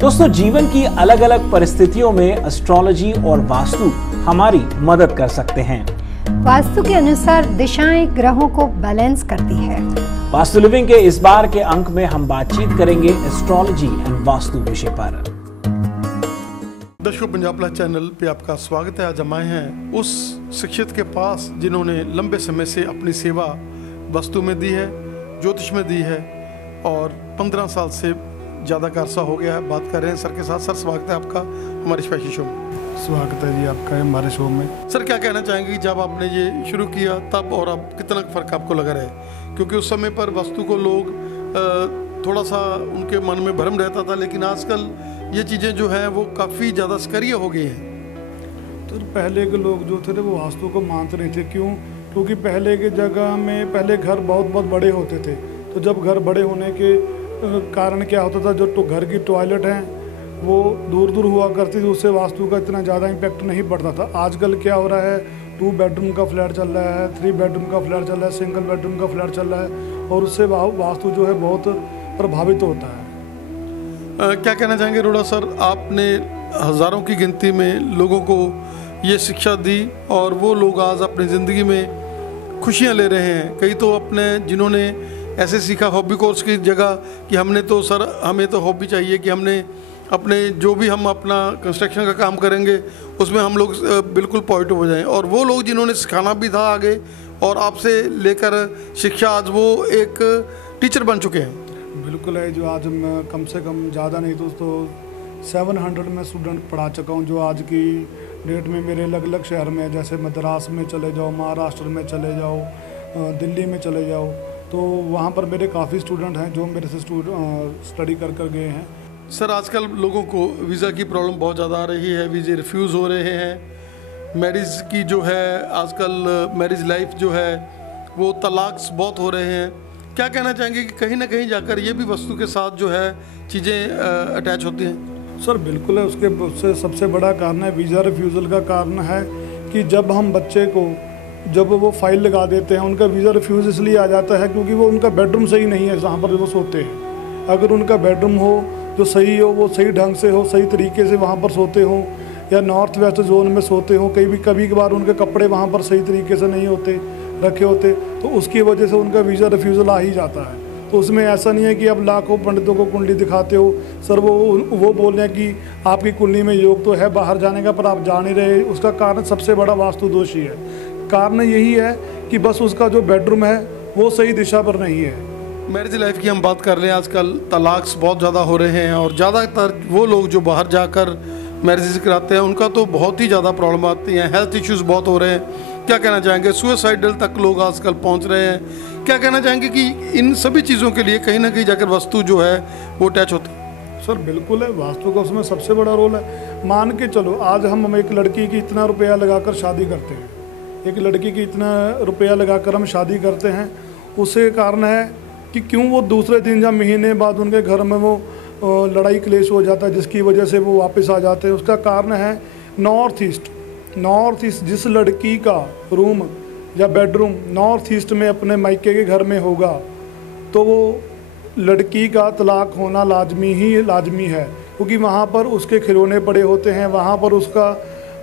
दोस्तों, जीवन की अलग अलग परिस्थितियों में एस्ट्रोलॉजी और वास्तु हमारी मदद कर सकते हैं। वास्तु के अनुसार दिशाएं ग्रहों को बैलेंस करती है। वास्तु लिविंग के इस बार के अंक में हम बातचीत करेंगे एस्ट्रोलॉजी एंड वास्तु विषय पर। दर्शकों, पंजाब प्लस चैनल पे आपका स्वागत है। आज हम आए हैं उस शिक्षित के पास जिन्होंने लंबे समय से अपनी सेवा वास्तु में दी है, ज्योतिष में दी है और 15 साल से ज़्यादा का अरसा हो गया है। बात कर रहे हैं सर के साथ। सर, स्वागत है आपका हमारे स्पेशल शो में। स्वागत है जी आपका हमारे शो में। सर, क्या कहना चाहेंगे कि जब आपने ये शुरू किया तब और अब कितना फ़र्क आपको लगा रहा है? क्योंकि उस समय पर वास्तु को लोग थोड़ा सा उनके मन में भ्रम रहता था, लेकिन आजकल ये चीज़ें जो हैं वो काफ़ी ज़्यादा सक्रिय हो गई हैं। तो पहले के लोग जो थे वो वास्तु को मानते नहीं थे। क्यों? क्योंकि पहले के जगह में पहले घर बहुत बड़े होते थे। तो जब घर बड़े होने के कारण क्या होता था, जो तो घर की टॉयलेट हैं वो दूर दूर हुआ करती थी, उससे वास्तु का इतना ज़्यादा इम्पैक्ट नहीं पड़ता था। आजकल क्या हो रहा है, 2 बेडरूम का फ्लैट चल रहा है, 3 बेडरूम का फ्लैट चल रहा है, सिंगल बेडरूम का फ्लैट चल रहा है और उससे वास्तु जो है बहुत प्रभावित होता है। क्या कहना चाहेंगे रोड़ा सर? आपने हज़ारों की गिनती में लोगों को ये शिक्षा दी और वो लोग आज अपनी ज़िंदगी में खुशियाँ ले रहे हैं। कई तो अपने जिन्होंने ऐसे सीखा हॉबी कोर्स की जगह कि हमने तो सर हमें तो हॉबी चाहिए कि हमने अपने जो भी हम अपना कंस्ट्रक्शन का काम करेंगे उसमें हम लोग बिल्कुल पॉजिटिव हो जाएं। और वो लोग जिन्होंने सिखाना भी था आगे और आपसे लेकर शिक्षा, आज वो एक टीचर बन चुके हैं। बिल्कुल है। जो आज मैं कम से कम ज़्यादा नहीं तो 700 में स्टूडेंट पढ़ा चुका हूँ, जो आज की डेट में मेरे अलग अलग शहर में, जैसे मद्रास में चले जाओ, महाराष्ट्र में चले जाओ, दिल्ली में चले जाओ, तो वहाँ पर मेरे काफ़ी स्टूडेंट हैं जो मेरे से स्टडी कर गए हैं। सर, आजकल लोगों को वीज़ा की प्रॉब्लम बहुत ज़्यादा आ रही है, वीज़े रिफ्यूज़ हो रहे हैं। मैरिज की जो है आजकल मैरिज लाइफ जो है वो तलाक बहुत हो रहे हैं। क्या कहना चाहेंगे कि कहीं ना कहीं जाकर ये भी वस्तु के साथ जो है चीज़ें अटैच होती हैं? सर बिल्कुल है। उससे सबसे बड़ा कारण है वीज़ा रिफ्यूज़ल का कारण है कि जब हम बच्चे को जब वो फाइल लगा देते हैं, उनका वीज़ा रिफ्यूज़ इसलिए आ जाता है क्योंकि वो उनका बेडरूम सही नहीं है जहाँ पर वो सोते हैं। अगर उनका बेडरूम हो जो सही हो, वो सही ढंग से हो, सही तरीके से वहाँ पर सोते हो या नॉर्थ वेस्ट जोन में सोते हो, कभी कभार उनके कपड़े वहाँ पर सही तरीके से नहीं होते रखे होते, तो उसकी वजह से उनका वीज़ा रिफ्यूज़ल आ ही जाता है। तो उसमें ऐसा नहीं है कि आप लाखों पंडितों को कुंडली दिखाते हो, सर वो बोल रहे हैं कि आपकी कुंडली में योग तो है बाहर जाने का, पर आप जा नहीं रहे। उसका कारण सबसे बड़ा वास्तु दोष ही है। कारण यही है कि बस उसका जो बेडरूम है वो सही दिशा पर नहीं है। मैरिज लाइफ की हम बात कर रहे हैं। आजकल तलाक बहुत ज़्यादा हो रहे हैं और ज़्यादातर वो लोग जो बाहर जाकर मैरिज कराते हैं उनका तो बहुत ही ज़्यादा प्रॉब्लम आती हैं, हेल्थ इश्यूज़ बहुत हो रहे हैं। क्या कहना चाहेंगे? सुसाइडल तक लोग आजकल पहुंच रहे हैं। क्या कहना चाहेंगे कि इन सभी चीज़ों के लिए कहीं ना कहीं जाकर वास्तु जो है वो अटैच होती है? सर बिल्कुल है, वास्तु का उसमें सबसे बड़ा रोल है। मान के चलो, आज हम एक लड़की की इतना रुपया लगाकर शादी करते हैं, एक लड़की की इतना रुपया लगाकर हम शादी करते हैं, उससे कारण है कि क्यों वो दूसरे दिन या महीने बाद उनके घर में वो लड़ाई क्लेश हो जाता है, जिसकी वजह से वो वापस आ जाते हैं। उसका कारण है नॉर्थ ईस्ट। जिस लड़की का रूम या बेडरूम नॉर्थ ईस्ट में अपने मायके के घर में होगा तो वो लड़की का तलाक होना लाजमी है, क्योंकि वहाँ पर उसके खिलौने पड़े होते हैं, वहाँ पर उसका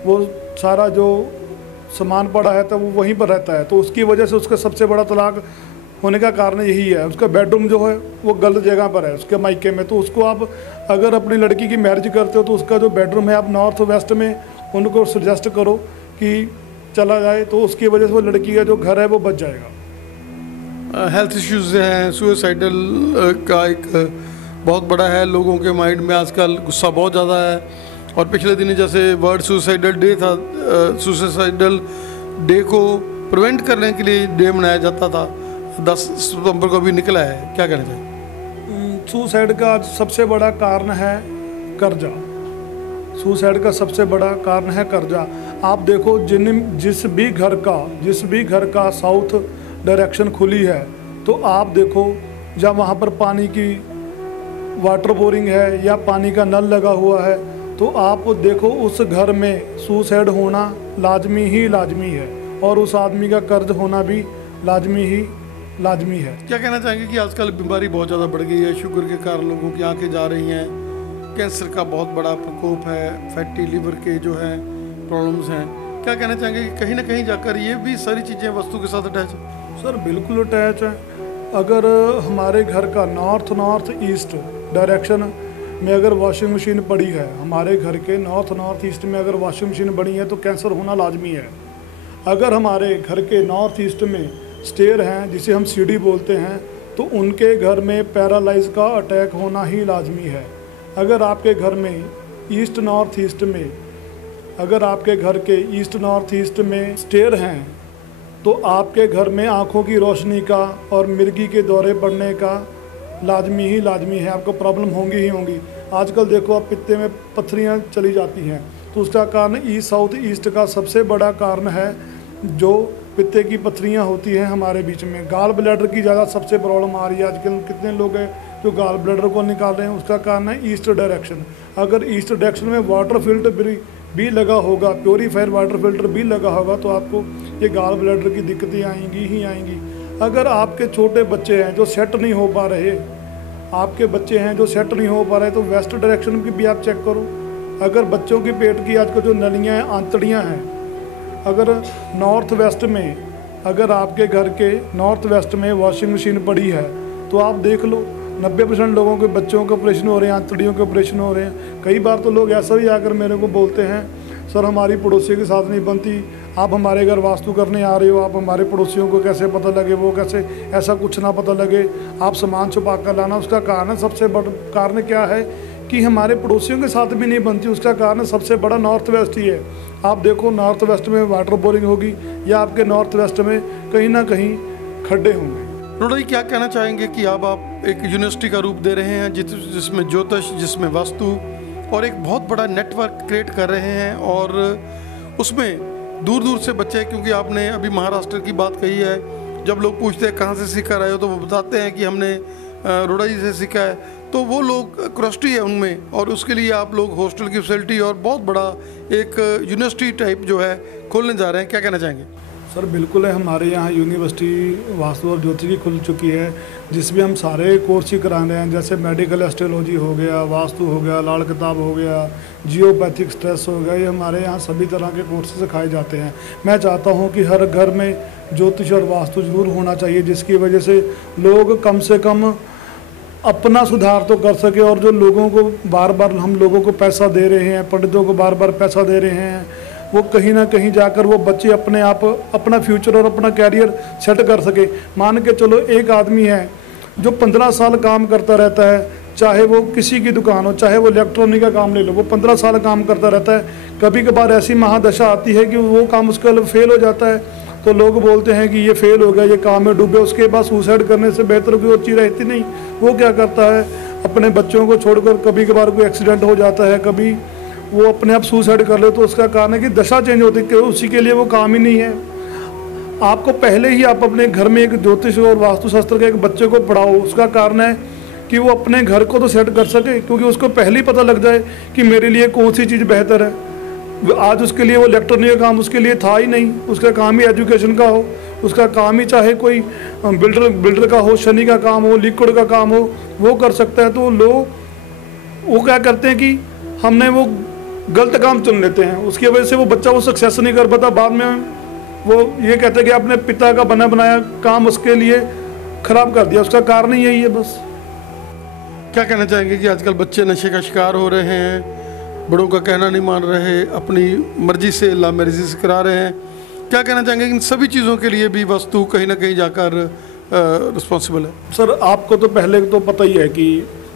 वो सारा जो सामान पड़ा है तो वो वहीं पर रहता है। तो उसकी वजह से उसका सबसे बड़ा तलाक होने का कारण यही है। उसका बेडरूम जो है वो गलत जगह पर है उसके मायके में। तो उसको आप अगर अपनी लड़की की मैरिज करते हो तो उसका जो बेडरूम है आप नॉर्थ वेस्ट में उनको सजेस्ट करो कि चला जाए, तो उसकी वजह से वो लड़की का जो घर है वो बच जाएगा। हेल्थ इश्यूज़ हैं, सुसाइडल का एक बहुत बड़ा है लोगों के माइंड में। आजकल गुस्सा बहुत ज़्यादा है और पिछले दिन जैसे वर्ल्ड सुसाइडल डे था, सुसाइडल डे को प्रिवेंट करने के लिए डे मनाया जाता था, 10 सितंबर को भी निकला है। क्या कहना चाहिए? सुसाइड का सबसे बड़ा कारण है कर्जा। सुसाइड का सबसे बड़ा कारण है कर्जा। आप देखो, जिस भी घर का साउथ डायरेक्शन खुली है तो आप देखो जब वहाँ पर पानी की वाटर बोरिंग है या पानी का नल लगा हुआ है तो आप देखो उस घर में सुसाइड होना लाजमी है और उस आदमी का कर्ज होना भी लाजमी है। क्या कहना चाहेंगे कि आजकल बीमारी बहुत ज़्यादा बढ़ गई है, शुगर के कारण लोगों की आंखें जा रही हैं, कैंसर का बहुत बड़ा प्रकोप है, फैटी लिवर के जो है प्रॉब्लम्स हैं, क्या कहना चाहेंगे कि कहीं ना कहीं जाकर ये भी सारी चीज़ें वस्तु के साथ अटैच है? सर बिल्कुल अटैच है। अगर हमारे घर का नॉर्थ ईस्ट डायरेक्शन में अगर वॉशिंग मशीन पड़ी है, हमारे घर के नॉर्थ ईस्ट में अगर वॉशिंग मशीन बनी है तो कैंसर होना लाजमी है। अगर हमारे घर के नॉर्थ ईस्ट में स्टेयर हैं जिसे हम सीढ़ी बोलते हैं तो उनके घर में पैरालाइज का अटैक होना ही लाजमी है। अगर आपके घर में ईस्ट नॉर्थ ईस्ट में अगर आपके घर के ईस्ट नॉर्थ ईस्ट में स्टेयर हैं तो आपके घर में आँखों की रोशनी का और मिर्गी के दौरे पड़ने का लाजमी है, आपको प्रॉब्लम होंगी ही होंगी। आजकल देखो आप पित्ते में पत्थरियाँ चली जाती हैं तो उसका कारण ईस्ट साउथ ईस्ट का सबसे बड़ा कारण है जो पित्ते की पत्थरियाँ होती हैं हमारे बीच में। गाल ब्लैडर की ज़्यादा सबसे प्रॉब्लम आ रही है आजकल, कितने लोग हैं जो गाल ब्लैडर को निकाल रहे हैं, उसका कारण है ईस्ट डायरेक्शन। अगर ईस्ट डायरेक्शन में वाटर फिल्टर भी लगा होगा, प्योरीफायर वाटर फिल्टर भी लगा होगा तो आपको ये गाल ब्लैडर की दिक्कतें आएंगी ही आएंगी। अगर आपके छोटे बच्चे हैं जो सेट नहीं हो पा रहे, तो वेस्ट डायरेक्शन की भी आप चेक करो। अगर बच्चों की पेट की आजकल जो नलियाँ हैं, आंतड़ियाँ हैं, अगर नॉर्थ वेस्ट में अगर आपके घर के नॉर्थ वेस्ट में वॉशिंग मशीन पड़ी है तो आप देख लो 90% लोगों के बच्चों के ऑपरेशन हो रहे हैं, आंतड़ियों के ऑपरेशन हो रहे हैं। कई बार तो लोग ऐसा भी आकर मेरे को बोलते हैं, सर हमारी पड़ोसी के साथ नहीं बनती, आप हमारे घर वास्तु करने आ रहे हो, आप हमारे पड़ोसियों को कैसे पता लगे, वो कैसे, ऐसा कुछ ना पता लगे, आप सामान छुपा कर लाना। उसका कारण सबसे बड़ा कारण क्या है कि हमारे पड़ोसियों के साथ भी नहीं बनती, उसका कारण सबसे बड़ा नॉर्थ वेस्ट ही है। आप देखो नॉर्थ वेस्ट में वाटर बोरिंग होगी या आपके नॉर्थ वेस्ट में कहीं ना कहीं खड्डे होंगे। रोड़ा जी, क्या कहना चाहेंगे कि अब आप एक यूनिवर्सिटी का रूप दे रहे हैं जिसमें ज्योतिष, जिसमें वास्तु और एक बहुत बड़ा नेटवर्क क्रिएट कर रहे हैं और उसमें दूर दूर से बच्चे, क्योंकि आपने अभी महाराष्ट्र की बात कही है, जब लोग पूछते हैं कहाँ से सीखा रहे हो तो वो बताते हैं कि हमने रोड़ा जी से सीखा है, तो वो लोग क्रॉसिटी है उनमें और उसके लिए आप लोग हॉस्टल की फैसिलिटी और बहुत बड़ा एक यूनिवर्सिटी टाइप जो है खोलने जा रहे हैं, क्या कहना चाहेंगे? सर बिल्कुल है, हमारे यहाँ यूनिवर्सिटी वास्तु और ज्योतिष की खुल चुकी है जिसमें हम सारे कोर्स ही करा रहे हैं, जैसे मेडिकल एस्ट्रोलॉजी हो गया, वास्तु हो गया, लाल किताब हो गया, जियोपैथिक स्ट्रेस हो गया, ये हमारे यहाँ सभी तरह के कोर्स सिखाए जाते हैं। मैं चाहता हूँ कि हर घर में ज्योतिष और वास्तु जरूर होना चाहिए जिसकी वजह से लोग कम से कम अपना सुधार तो कर सके और जो लोगों को बार बार हम लोगों को पैसा दे रहे हैं, पंडितों को बार बार पैसा दे रहे हैं, वो कहीं ना कहीं जाकर वो बच्चे अपने आप अपना फ्यूचर और अपना कैरियर सेट कर सके। मान के चलो एक आदमी है जो 15 साल काम करता रहता है, चाहे वो किसी की दुकान हो, चाहे वो इलेक्ट्रॉनिक का काम ले लो, वो 15 साल काम करता रहता है। कभी कभार ऐसी महादशा आती है कि वो काम उसका फेल हो जाता है तो लोग बोलते हैं कि ये फेल हो गया, ये काम में डूबे, उसके बाद सुसाइड करने से बेहतर कोई और चीज़ रहती नहीं। वो क्या करता है, अपने बच्चों को छोड़कर, कभी कभार कोई एक्सीडेंट हो जाता है, कभी वो अपने आप सुसाइड कर ले, तो उसका कारण है कि दशा चेंज होती है, उसी के लिए वो काम ही नहीं है। आपको पहले ही आप अपने घर में एक ज्योतिष और वास्तुशास्त्र के एक बच्चे को पढ़ाओ, उसका कारण है कि वो अपने घर को तो सेट कर सके, क्योंकि उसको पहले ही पता लग जाए कि मेरे लिए कौन सी चीज़ बेहतर है। आज उसके लिए वो इलेक्ट्रॉनिक का काम उसके लिए था ही नहीं, उसका काम ही एजुकेशन का हो, उसका काम ही चाहे कोई बिल्डर का हो, शनि का काम हो, लिक्विड का काम हो, वो कर सकता है। तो लोग वो क्या करते हैं कि हमने वो गलत काम चुन लेते हैं, उसकी वजह से वो बच्चा वो सक्सेस नहीं कर पाता, बाद में वो ये कहते हैं कि अपने पिता का बना बनाया काम उसके लिए खराब कर दिया। उसका कारण ही यही है। बस क्या कहना चाहेंगे कि आजकल बच्चे नशे का शिकार हो रहे हैं, बड़ों का कहना नहीं मान रहे, अपनी मर्जी से ला मर्जी से करा रहे हैं, क्या कहना चाहेंगे? इन सभी चीज़ों के लिए भी वास्तु कहीं ना कहीं जाकर रिस्पॉन्सिबल है। सर आपको तो पहले तो पता ही है कि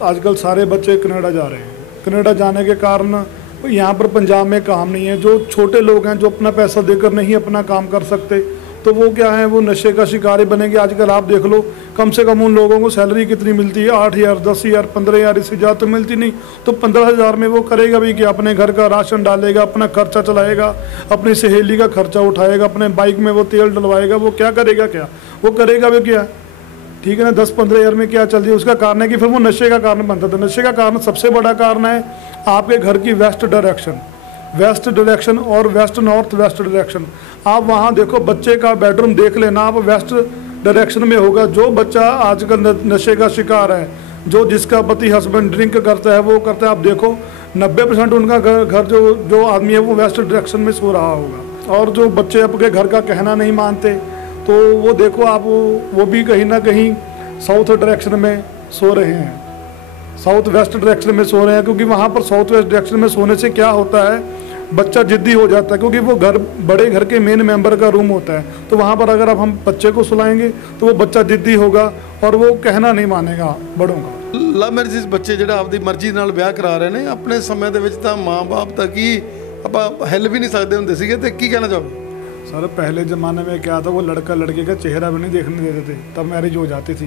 आजकल सारे बच्चे कनाडा जा रहे हैं। कनाडा जाने के कारण यहाँ पर पंजाब में काम नहीं है। जो छोटे लोग हैं जो अपना पैसा देकर नहीं अपना काम कर सकते तो वो क्या है, वो नशे का शिकारी बनेंगे। आजकल आप देख लो, कम से कम उन लोगों को सैलरी कितनी मिलती है, 8,000, 10,000, 15,000, इससे ज़्यादा तो मिलती नहीं। तो 15,000 में वो करेगा भी कि अपने घर का राशन डालेगा, अपना खर्चा चलाएगा, अपनी सहेली का खर्चा उठाएगा, अपने बाइक में वो तेल डलवाएगा, वो क्या करेगा, क्या वो करेगा भी क्या, ठीक है ना। 10-15,000 में क्या चल रही है। उसका कारण है कि फिर वो नशे का कारण बनता था। नशे का कारण सबसे बड़ा कारण है आपके घर की वेस्ट डायरेक्शन और वेस्ट नॉर्थ वेस्ट डायरेक्शन। आप वहाँ देखो, बच्चे का बेडरूम देख लेना आप, वेस्ट डायरेक्शन में होगा। जो बच्चा आजकल नशे का शिकार है, जो जिसका पति हस्बैंड ड्रिंक करता है वो करता है। आप देखो 90% उनका घर जो आदमी है वो वेस्ट डायरेक्शन में सो रहा होगा। और जो बच्चे अपने घर का कहना नहीं मानते तो वो देखो आप वो भी कहीं ना कहीं साउथ डायरेक्शन में सो रहे हैं, साउथ वेस्ट डायरेक्शन में सो रहे हैं। क्योंकि वहाँ पर साउथ वेस्ट डायरेक्शन में सोने से क्या होता है, बच्चा जिद्दी हो जाता है, क्योंकि वो बड़े घर के मेन मेंबर का रूम होता है। तो वहाँ पर अगर अब हम बच्चे को सुलाएंगे तो वो बच्चा जिद्दी होगा और वो कहना नहीं मानेगा बड़ों का। लव मैरिज बच्चे ਜਿਹੜਾ ਆਪਦੀ ਮਰਜ਼ੀ ਨਾਲ ਵਿਆਹ ਕਰਾ ਰਹੇ ਨੇ, ਆਪਣੇ ਸਮੇਂ ਦੇ ਵਿੱਚ ਤਾਂ ਮਾਂ-ਬਾਪ ਤੱਕ ਹੀ ਆਪਾਂ ਹਿੱਲ ਵੀ नहीं सकते ਹੁੰਦੇ ਸੀਗੇ, ਤੇ ਕੀ ਕਹਿਣਾ ਚਾਹੋਗੇ? सर पहले ज़माने में क्या था, वो लड़का लड़के का चेहरा भी नहीं देखने देते थे, तब मैरिज हो जाती थी।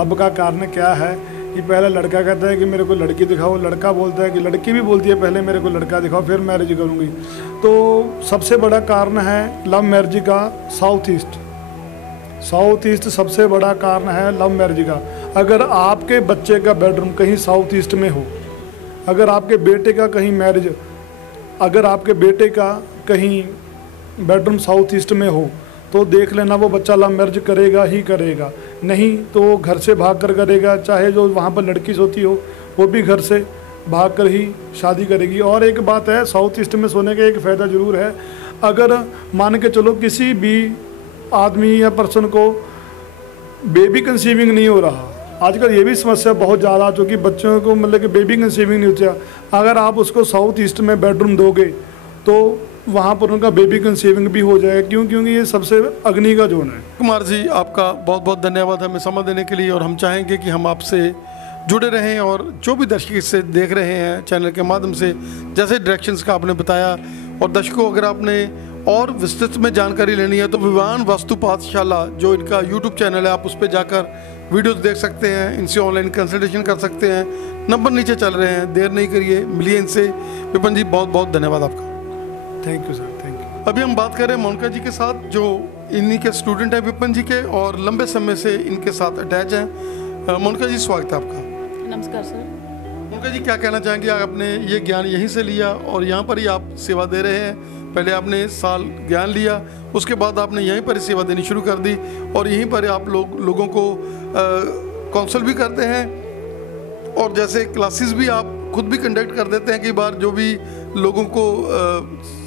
अब का कारण क्या है कि पहले लड़का कहता है कि मेरे को लड़की दिखाओ, लड़का बोलता है कि लड़की भी बोलती है पहले मेरे को लड़का दिखाओ फिर मैरिज करूँगी। तो सबसे बड़ा कारण है लव मैरिज का साउथ ईस्ट सबसे बड़ा कारण है लव मैरिज का। अगर आपके बच्चे का बेडरूम कहीं साउथ ईस्ट में हो, अगर आपके बेटे का कहीं मैरिज, अगर आपके बेटे का कहीं बेडरूम साउथ ईस्ट में हो तो देख लेना वो बच्चा लव मैरिज करेगा ही करेगा, नहीं तो घर से भाग कर करेगा। चाहे जो वहाँ पर लड़की सोती हो वो भी घर से भाग कर ही शादी करेगी। और एक बात है, साउथ ईस्ट में सोने का एक फ़ायदा ज़रूर है। अगर मान के चलो किसी भी आदमी या पर्सन को बेबी कंसीविंग नहीं हो रहा, आजकल ये भी समस्या बहुत ज़्यादा आ चुकी, बच्चों को मतलब कि बेबी कंसीविंग नहीं होती, अगर आप उसको साउथ ईस्ट में बेडरूम दोगे तो वहाँ पर उनका बेबी कंसीविंग भी हो जाएगा। क्योंकि ये सबसे अग्नि का जोन है। कुमार जी, आपका बहुत बहुत धन्यवाद हमें समय देने के लिए, और हम चाहेंगे कि हम आपसे जुड़े रहें और जो भी दर्शक इससे देख रहे हैं चैनल के माध्यम से, जैसे डायरेक्शंस का आपने बताया, और दर्शकों अगर आपने और विस्तृत में जानकारी लेनी है तो विवान वास्तु पाठशाला जो इनका यूट्यूब चैनल है, आप उस पर जाकर वीडियोस देख सकते हैं, इनसे ऑनलाइन कंसल्टेशन कर सकते हैं। नंबर नीचे चल रहे हैं, देर नहीं करिए, मिलिए इनसे। विपिन जी, बहुत बहुत धन्यवाद आपका। Thank you sir, thank you. अभी हम बात करें मोनिका जी के साथ, जो इन्हीं के स्टूडेंट हैं विपिन जी के, और लंबे समय से इनके साथ अटैच हैं। मोनिका जी, स्वागत है आपका। नमस्कार सर। मोनिका जी, क्या कहना चाहेंगे? आपने ये ज्ञान यहीं से लिया और यहाँ पर ही आप सेवा दे रहे हैं। पहले आपने साल ज्ञान लिया, उसके बाद आपने यहीं पर ही सेवा देनी शुरू कर दी, और यहीं पर आप लोगों को काउंसल भी करते हैं, और जैसे क्लासेस भी आप खुद भी कंडक्ट कर देते हैं। कई बार जो भी लोगों को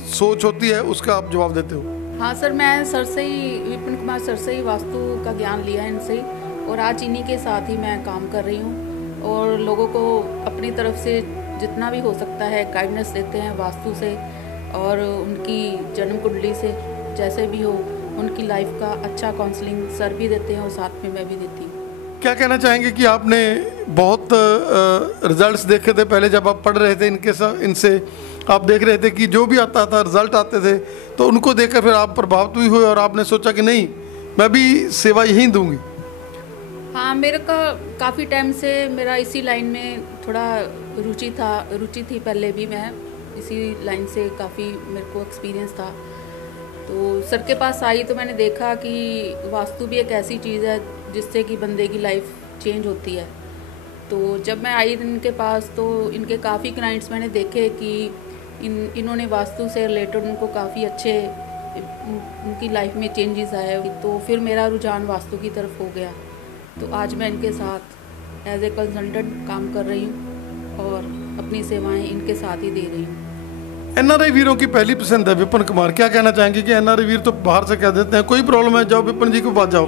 सोच होती है उसका आप जवाब देते हो। हाँ सर, मैं सर से ही, विपिन कुमार सर से ही वास्तु का ज्ञान लिया है इनसे, और आज इन्हीं के साथ ही मैं काम कर रही हूँ, और लोगों को अपनी तरफ से जितना भी हो सकता है गाइडेंस देते हैं वास्तु से, और उनकी जन्म कुंडली से जैसे भी हो उनकी लाइफ का अच्छा काउंसलिंग सर भी देते हैं और साथ में मैं भी देती हूँ। क्या कहना चाहेंगे कि आपने बहुत रिजल्ट्स देखे थे पहले जब आप पढ़ रहे थे इनके साथ, इनसे आप देख रहे थे कि जो भी आता था रिजल्ट आते थे, तो उनको देखकर फिर आप प्रभावित भी हुए और आपने सोचा कि नहीं, मैं भी सेवा यहीं दूंगी? हाँ, मेरे का काफ़ी टाइम से मेरा इसी लाइन में थोड़ा रुचि थी। पहले भी मैं इसी लाइन से काफ़ी मेरे को एक्सपीरियंस था। तो सर के पास आई तो मैंने देखा कि वास्तु भी एक ऐसी चीज़ है जिससे कि बंदे की लाइफ चेंज होती है। तो जब मैं आई इनके पास तो इनके काफ़ी क्लाइंट्स मैंने देखे कि इन्होंने वास्तु से रिलेटेड उनको काफ़ी अच्छे उनकी लाइफ में चेंजेस आए। तो फिर मेरा रुझान वास्तु की तरफ हो गया। तो आज मैं इनके साथ एज ए कंसल्टेंट काम कर रही हूँ और अपनी सेवाएं इनके साथ ही दे रही हूँ। एनआरआई वीरों की पहली पसंद है विपिन कुमार। क्या कहना चाहेंगे कि एनआरआई वीर तो बाहर से कह देते हैं कोई प्रॉब्लम है जाओ विपिन जी के पास जाओ,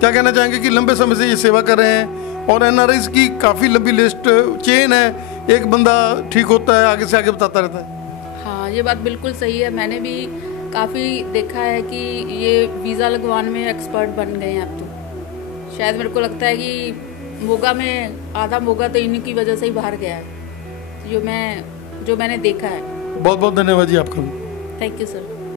क्या कहना चाहेंगे कि लंबे समय से ये सेवा कर रहे हैं और एनआरआई की काफ़ी लंबी लिस्ट चेन है, एक बंदा ठीक होता है आगे से आगे बताता रहता है? हाँ, ये बात बिल्कुल सही है। मैंने भी काफ़ी देखा है कि ये वीज़ा लगवाने में एक्सपर्ट बन गए हैं अब तो। शायद मेरे को लगता है कि मोगा में आधा मोगा तो इन्हीं की वजह से ही बाहर गया है, जो मैंने देखा है। बहुत बहुत धन्यवाद जी आपका। Thank you sir.